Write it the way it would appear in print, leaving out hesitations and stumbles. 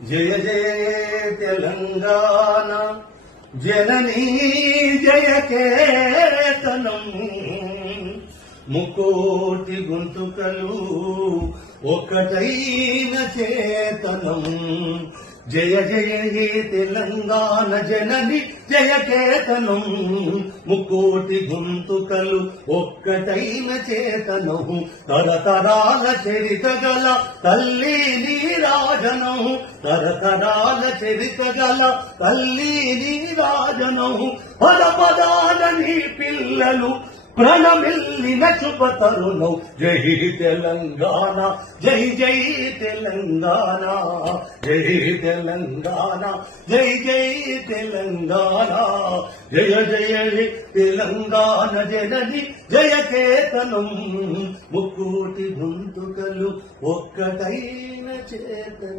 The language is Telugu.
జయ జయ తెలంగాణ జననీ జయ కేతనం ముకోటి గొంతుకలు ఒకటైన చేతనం జయ జయ హే తెలంగాణ జనని జయ కేతనం ముకోటి గొంతుకలు ఒక్కటైన చేతనం తరతరాల చరిత గల తల్లి నీరాజనం తరతరాల చరిత గల తల్లి నీరాజనం పద పదాల నీ పిల్లలు ప్రణమిల్లిన శుభతరుణం జై తెలంగాణ జై జై తెలంగాణ జై తెలంగాణ జై జై తెలంగాణ జయ జయ తెలంగాణ జనని జయ కేతనం ముక్కోటి గొంతుకలు ఒక్కటైన చేతనం.